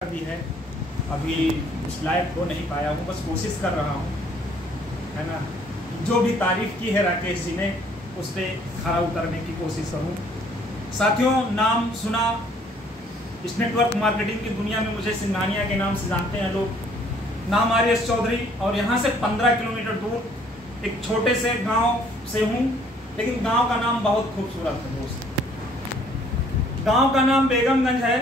भी है, अभी इस लायक हो नहीं पाया हूँ, बस कोशिश कर रहा हूँ, है ना। जो भी तारीफ की है राकेश जी ने, उस पर खरा उतरने की कोशिश करूँ। साथियों, नाम सुना, इस नेटवर्क मार्केटिंग की दुनिया में मुझे सिंघानिया के नाम से जानते हैं लोग। नाम आर.एस. चौधरी, और यहाँ से 15 किलोमीटर दूर एक छोटे से गांव से हूँ, लेकिन गांव का नाम बहुत खूबसूरत है दोस्त। गांव का नाम बेगमगंज है,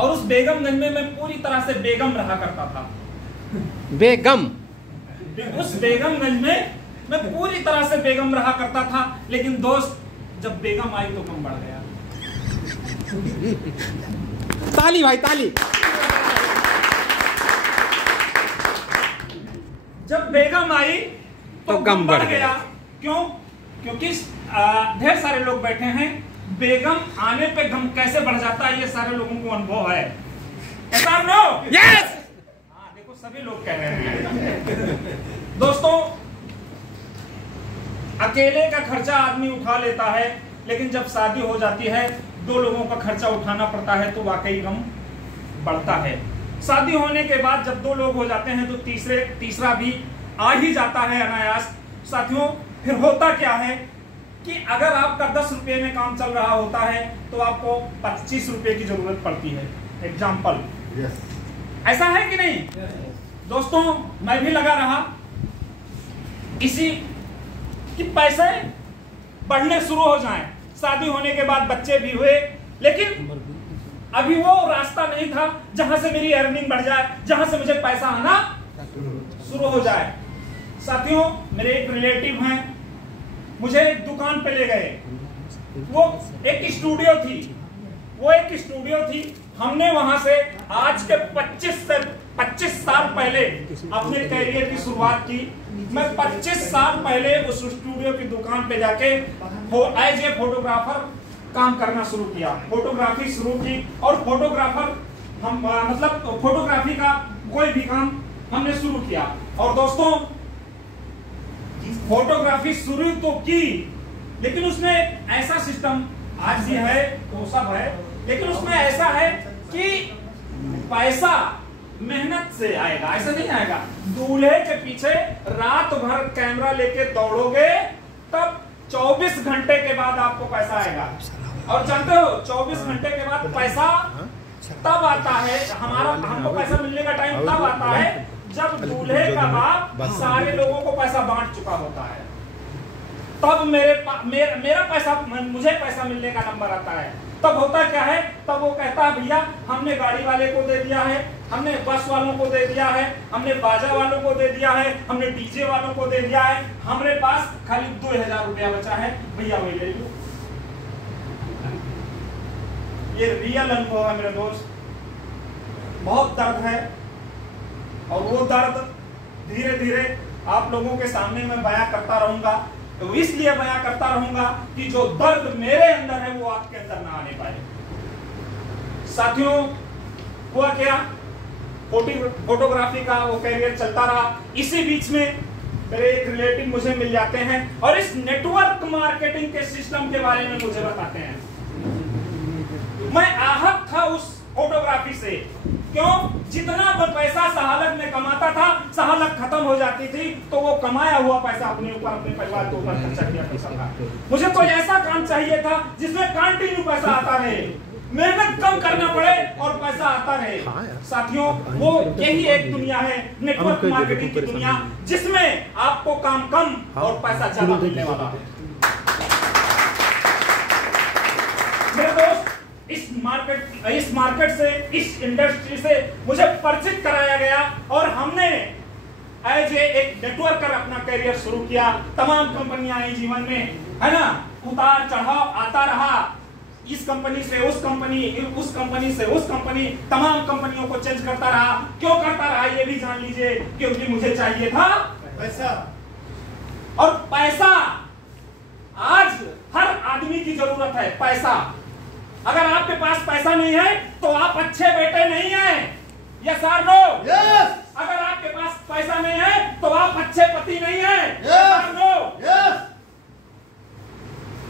और उस बेगमगंज में मैं पूरी तरह से बेगम रहा करता था। बेगम? उस बेगमगंज में मैं पूरी तरह से बेगम रहा करता था, लेकिन दोस्त जब बेगम आई तो कम बढ़ गया। ताली भाई ताली। जब बेगम आई तो गम बढ़ गया। क्यों? क्योंकि ढेर सारे लोग बैठे हैं, बेगम आने पे गम कैसे बढ़ जाता है ये सारे लोगों को अनुभव है। ऐसा नो? यस। हाँ, देखो सभी लोग कह रहे हैं। दोस्तों, अकेले का खर्चा आदमी उठा लेता है, लेकिन जब शादी हो जाती है, दो लोगों का खर्चा उठाना पड़ता है, तो वाकई गम बढ़ता है। शादी होने के बाद जब दो लोग हो जाते हैं, तो तीसरा भी आ ही जाता है अनायास। साथियों, फिर होता क्या है कि अगर आपका 10 रुपए में काम चल रहा होता है, तो आपको 25 रुपए की जरूरत पड़ती है। एग्जाम्पल, ऐसा है कि नहीं? दोस्तों, मैं भी लगा रहा इसी कि पैसे बढ़ने शुरू हो जाएं। शादी होने के बाद बच्चे भी हुए, लेकिन अभी वो रास्ता नहीं था जहां से मेरी अर्निंग बढ़ जाए, जहां से मुझे पैसा आना शुरू हो जाए। साथियों, मेरे एक रिलेटिव हैं, मुझे एक दुकान पे ले गए। वो एक स्टूडियो थी। हमने वहां से आज के 25 साल पहले अपने कैरियर की शुरुआत की। मैं 25 साल पहले उस स्टूडियो की दुकान पे जाके एज ए फोटोग्राफर काम करना शुरू किया, फोटोग्राफी शुरू की। और फोटोग्राफर हम मतलब फोटोग्राफी का कोई भी काम हमने शुरू किया। और दोस्तों, फोटोग्राफी शुरू तो की, लेकिन उसमें ऐसा सिस्टम, आज भी है वो सब है, लेकिन उसमें ऐसा है कि पैसा मेहनत से आएगा, ऐसा नहीं आएगा। दूल्हे के पीछे रात भर कैमरा लेके दौड़ोगे, तब 24 घंटे के बाद आपको पैसा आएगा। और जानते हो, 24 घंटे के बाद पैसा तब आता है, हमको पैसा मिलने का टाइम तब आता है जब दूल्हे का बाप सारे लोगों को पैसा बांट चुका होता है। तब मेरा पैसा, मुझे पैसा मिलने का नंबर आता है। तब होता क्या है, तब वो कहता है, भैया हमने गाड़ी वाले को दे दिया है, हमने बस वालों को दे दिया है, हमने बाजा वालों को दे दिया है, हमने डीजे वालों को दे दिया है, हमारे पास खाली 2000 रुपया बचा है, भैया वही ले लो। ये रियल अनुभव है मेरे दोस्त। बहुत दर्द है, और वो दर्द धीरे धीरे आप लोगों के सामने मैं बयां करता रहूंगा। तो इसलिए बयां करता रहूंगा कि जो दर्द मेरे अंदर है वो आपके अंदर ना आने पाए। साथियों, हुआ क्या, फोटोग्राफी का वो कैरियर चलता रहा। इसी बीच में मेरे एक रिलेटिव मुझे मिल जाते हैं, और इस नेटवर्क मार्केटिंग के सिस्टम के बारे में मुझे बताते हैं। मैं आहत था उस फोटोग्राफी से। क्यों? जितना पैसा सहालक में कमाता था, सहालक खत्म हो जाती थी, तो वो कमाया हुआ पैसा अपने ऊपर, अपने परिवार के ऊपर खर्चा किया पैसा था। मुझे कोई ऐसा काम चाहिए था जिसमें कंटिन्यू पैसा आता रहे, मेहनत कम करना पड़े और पैसा आता रहे। साथियों, वो यही एक दुनिया है, नेटवर्क मार्केटिंग की दुनिया, जिसमें आपको काम कम और पैसा ज्यादा मिलने वाला है। मेरे दोस्त, इस मार्केट से, इस इंडस्ट्री से मुझे परिचित कराया गया, और हमने एज एक नेटवर्कर अपना करियर शुरू किया। तमाम कंपनियां आई जीवन में, है ना, उतार चढ़ाव आता रहा। इस कंपनी से उस कंपनी, उस कंपनी से उस कंपनी, तमाम कंपनियों को चेंज करता रहा। क्यों करता रहा ये भी जान लीजिए, क्योंकि मुझे चाहिए था पैसा। और पैसा आज हर आदमी की जरूरत है, पैसा। अगर आपके पास पैसा नहीं है तो आप अच्छे बेटे नहीं हैं। यस और नो? यस। अगर आपके पास पैसा नहीं है तो आप अच्छे पति नहीं हैं। यस और नो? यस।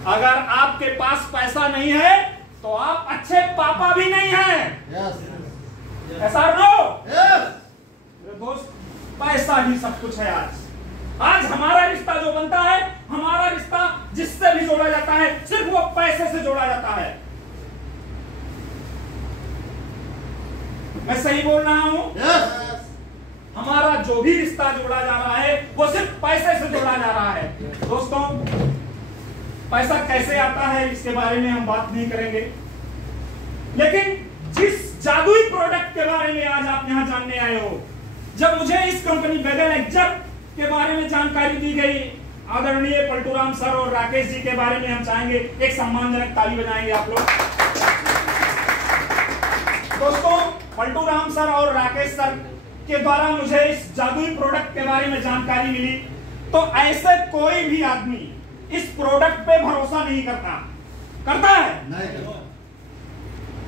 अगर आपके पास पैसा नहीं है तो आप अच्छे पापा भी नहीं हैं। ऐसा नो मेरे दोस्त, पैसा ही सब कुछ है। आज हमारा रिश्ता जो बनता है, हमारा रिश्ता जिससे भी जोड़ा जाता है सिर्फ वो पैसे से जोड़ा जाता है। मैं सही बोल रहा हूं? हमारा जो भी रिश्ता जोड़ा जा रहा है वो सिर्फ पैसे से जोड़ा जा रहा है। दोस्तों, पैसा कैसे आता है इसके बारे में हम बात नहीं करेंगे, लेकिन जिस जादुई प्रोडक्ट के बारे में आज आप यहां जानने आए हो, जब मुझे इस कंपनी बेगल एग्जैक्ट के बारे में जानकारी दी गई, आदरणीय पलटूराम सर और राकेश जी के बारे में हम चाहेंगे एक सम्मानजनक ताली बजाएंगे आप लोग। दोस्तों, पलटूराम सर और राकेश सर के द्वारा मुझे इस जादुई प्रोडक्ट के बारे में जानकारी मिली, तो ऐसे कोई भी आदमी इस प्रोडक्ट पे भरोसा नहीं करता है? नहीं।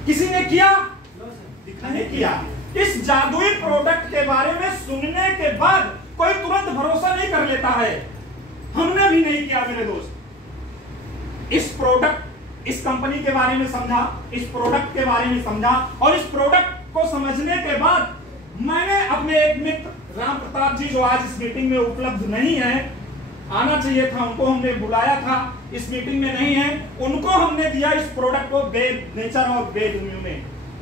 किसी ने किया? नहीं किया। इस जादुई प्रोडक्ट के बारे में सुनने के बाद कोई तुरंत भरोसा नहीं कर लेता है। हमने भी नहीं किया मेरे दोस्त। इस प्रोडक्ट, इस कंपनी के बारे में समझा, इस प्रोडक्ट के बारे में समझा, और इस प्रोडक्ट को समझने के बाद मैंने अपने एक मित्र राम प्रताप जी, जो आज इस मीटिंग में उपलब्ध नहीं है, आना चाहिए था, उनको हमने बुलाया था, इस मीटिंग में नहीं है, उनको हमने दिया इस प्रोडक्ट को, बेद नेचर और बेद इम्यून।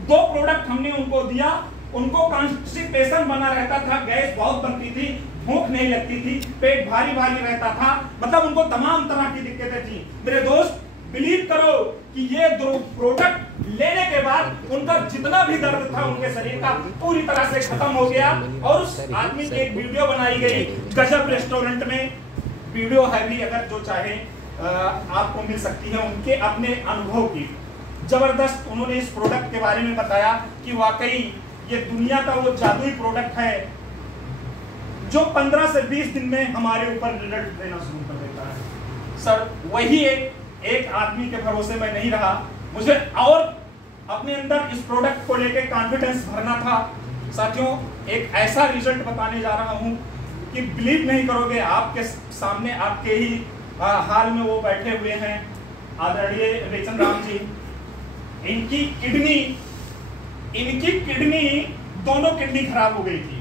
2 प्रोडक्ट हमने उनको दिया। उनको कॉन्स्टिपेशन बना रहता था, गैस बहुत बनती थी, भूख नहीं लगती थी, पेट भारी भारी रहता था, मतलब उनको तमाम तरह की दिक्कतें थी। मेरे दोस्त, बिलीव करो कि ये 2 प्रोडक्ट लेने के बाद उनका जितना भी दर्द था उनके शरीर का पूरी तरह से खत्म हो गया। और उस आदमी की एक वीडियो बनाई गई गजब रेस्टोरेंट में, वीडियो है भी, अगर जो चाहे आपको मिल सकती है, उनके अपने अनुभव की। जबरदस्त उन्होंने इस प्रोडक्ट के बारे में बताया कि वाकई ये दुनिया का वो जादुई प्रोडक्ट है जो 15 से 20 दिन में हमारे ऊपर रिजल्ट देना शुरू कर देता है। सर, वही एक आदमी के भरोसे में नहीं रहा, मुझे और अपने अंदर इस प्रोडक्ट को लेकर कॉन्फिडेंस भरना था। साथियों, एक ऐसा रिजल्ट बताने जा रहा हूं कि बिलीव नहीं करोगे। आपके सामने, आपके ही हाल में वो बैठे हुए हैं, आदरणीय रेचन राम जी। इनकी किडनी, दोनों किडनी खराब हो गई थी।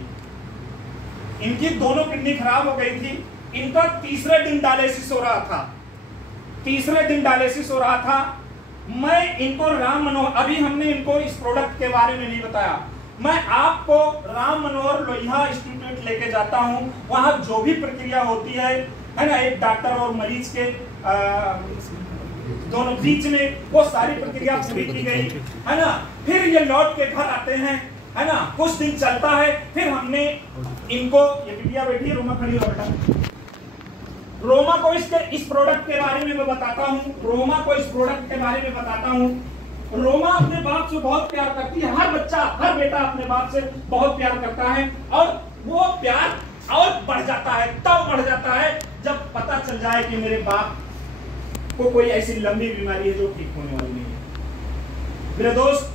इनकी दोनों किडनी खराब हो गई थी। इनका तीसरे दिन डायलिसिस हो रहा था। मैं इनको राम मनोहर, अभी हमने इनको इस प्रोडक्ट के बारे में नहीं बताया, मैं आपको राम मनोहर लोहिया इंस्टीट्यूट लेके जाता हूं। वहां जो भी प्रक्रिया होती है ना, एक डॉक्टर और मरीज के दोनों बीच में, वो सारी प्रक्रिया पूरी की गई है ना। फिर ये लौट के घर आते हैं, है ना, कुछ दिन चलता है, फिर हमने इनको, ये बिटिया बैठी है, रोमा खड़ी हो बेटा, रोमा को इस प्रोडक्ट के बारे में मैं बताता हूँ। रोमा अपने बाप से बहुत प्यार करती है। हर बच्चा, हर बेटा अपने बाप से बहुत प्यार करता है, और वो प्यार और बढ़ जाता है, तब बढ़ जाता है जब पता चल जाए कि मेरे बाप को कोई ऐसी लंबी बीमारी है जो ठीक होने वाली नहीं है। मेरे दोस्त,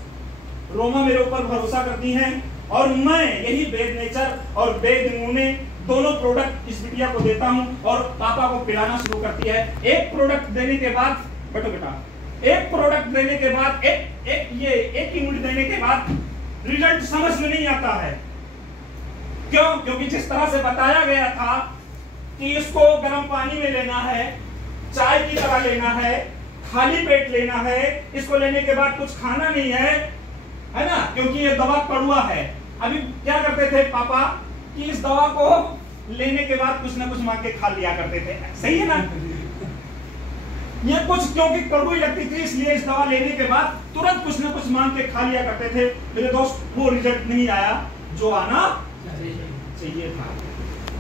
रोमा मेरे ऊपर भरोसा करती हैं, और मैं यही बेद नेचर और बेद इम्यूने दोनों प्रोडक्ट इस बिटिया को देता हूं, और पापा को पिलाना शुरू करती है। एक प्रोडक्ट देने के बाद, एक प्रोडक्ट देने के बाद, एक यूनिट देने के बाद रिजल्ट समझ में नहीं आता है। क्यों? क्योंकि जिस तरह से बताया गया था कि इसको गर्म पानी में लेना है, चाय की तरह लेना है, खाली पेट लेना है, इसको लेने के बाद कुछ खाना नहीं है ना, क्योंकि ये दवा कड़वा है। अभी क्या करते थे पापा कि इस दवा को लेने के बाद कुछ ना कुछ मांग के खा लिया करते थे, सही है ना। ये कुछ क्योंकि कड़वी लगती थी, इसलिए इस दवा लेने के बाद तुरंत कुछ ना कुछ मांग के खा लिया करते थे। मेरे दोस्त, वो रिजल्ट नहीं आया जो आना चाहिए था।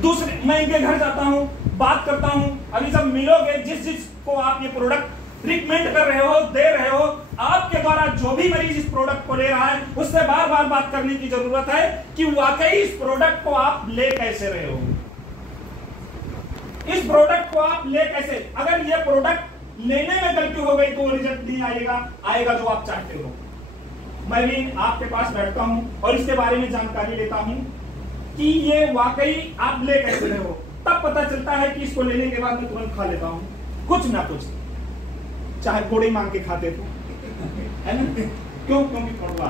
दूसरे, मैं इनके घर जाता हूँ, बात करता हूँ, अभी जब मिलोगे, जिस को आप ये प्रोडक्ट रिकमेंड कर रहे हो, दे रहे हो, आपके द्वारा जो भी मरीज इस प्रोडक्ट को ले रहा है, उससे बार बार बात करने की जरूरत है कि वाकई इस प्रोडक्ट को आप ले कैसे रहे हो। इस प्रोडक्ट को आप ले कैसे, अगर ये प्रोडक्ट लेने में गलती हो गई तो रिजल्ट नहीं आएगा जो आप चाहते हो। मैं भी आपके पास बैठता हूं और इसके बारे में जानकारी लेता हूं कि ये वाकई आप ले कैसे रहे हो। तब पता चलता है कि इसको लेने के बाद मैं तुरंत खा लेता हूं, कुछ ना कुछ, चाहे गोड़ी मांग के खाते तो, है ना। क्यों? क्योंकि कड़वा।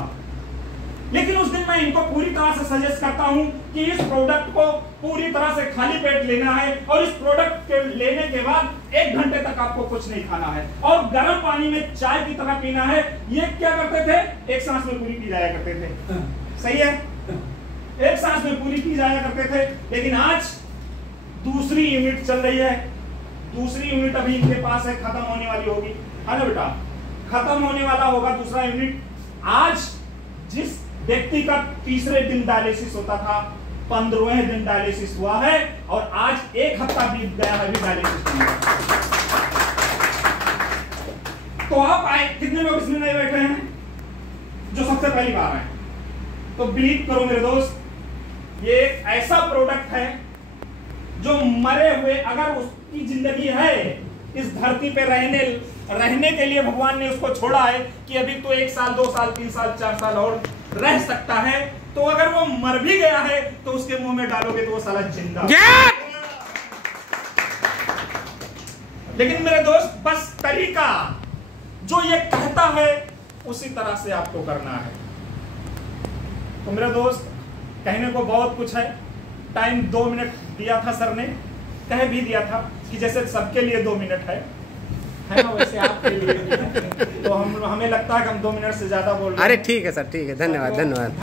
लेकिन उस दिन मैं इनको पूरी तरह से सजेस्ट करता हूं कि इस प्रोडक्ट को पूरी तरह से खाली पेट लेना है और इस प्रोडक्ट के लेने के बाद 1 घंटे तक आपको कुछ नहीं खाना है और गर्म पानी में चाय की तरह पीना है। ये क्या करते थे, एक सांस में पूरी पी जाया करते थे, सही है, एक सांस में पूरी पी जाया करते थे। लेकिन आज दूसरी यूनिट चल रही है, दूसरी यूनिट अभी इनके पास है, खत्म होने वाली होगी, है ना बेटा, खत्म होने वाला होगा दूसरा यूनिट। आज जिस व्यक्ति का तीसरे दिन डायलिसिस होता था, 15वें दिन डायलिसिस हुआ है और आज 1 हफ्ता बीत गया है, अभी डायलिसिस नहीं हुआ। तो आप आए, कितने लोग इसमें नहीं बैठे हैं जो सबसे पहली बार आए? तो बिलीव करो मेरे दोस्त, ये एक ऐसा प्रोडक्ट है जो मरे हुए, अगर उसकी जिंदगी है इस धरती पे रहने के लिए भगवान ने उसको छोड़ा है कि अभी तो 1 साल 2 साल 3 साल 4 साल और रह सकता है, तो अगर वो मर भी गया है तो उसके मुंह में डालोगे तो वो साला जिंदा। लेकिन मेरे दोस्त, बस तरीका जो ये कहता है उसी तरह से आपको करना है। तो मेरे दोस्त, कहने को बहुत कुछ है, टाइम 2 मिनट दिया था सर ने, कह भी दिया था कि जैसे सबके लिए 2 मिनट है ना, वैसे आपके लिए भी है। तो हमें लगता है कि हम 2 मिनट से ज्यादा बोल रहे हैं। अरे ठीक है सर, ठीक है, धन्यवाद धन्यवाद।